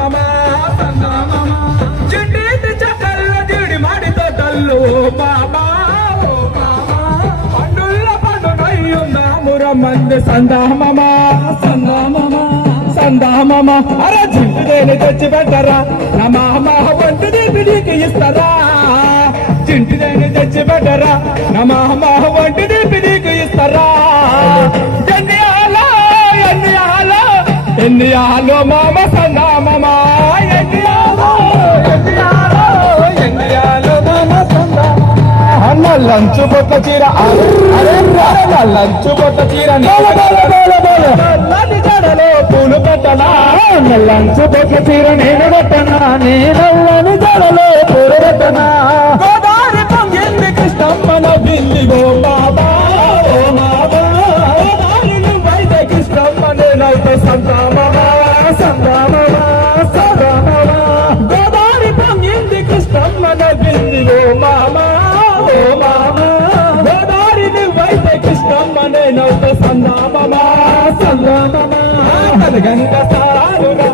సందామమ సందామమ చెట్టేటి జడల్లో జోడి మాడి తోటల్లో ఓ మామా ఓ పండు పండుల్లో పండునయ్యుందా మురం మంది సందామమ సందామమ సందామమ అరే జింటిదేని తెచ్చి పెట్టరా? నా మామ ఒంటిది పిడికి ఇస్తారా? చింటిదేని తెచ్చి పెట్టరా? నా మామ ఒంటిది పిడికి ఇస్తారా? ఎన్ని ఆలో ఎన్ని ఆలో ఎన్ని ఆలో మామ సందామమ నల్లంచు బొట్ల చీర. నల్లంచు బొట్ల చీర పూలు పెట్టనా? నల్లంచు బొట్ల చీర నేను పెట్టనా నీ నల్లని జడలో పూలు పెట్టనా? గోదావరి పొంగింది కృష్ణమ్మన బిల్లి గో బాబా ఓ బాబా కృష్ణమ్మ నేనైతే సంతామమా కృష్ణమ్మ సందామమా సందామమా కనగంగ సందామమా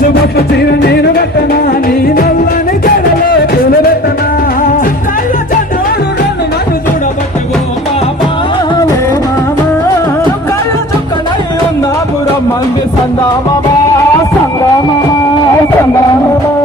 పచ్చు బొట్టు చీర నేను పెట్టనా నీ నల్లని జడలో పూలు పెట్టనా మంది సందా మామా. సందా మామా. సందా మామా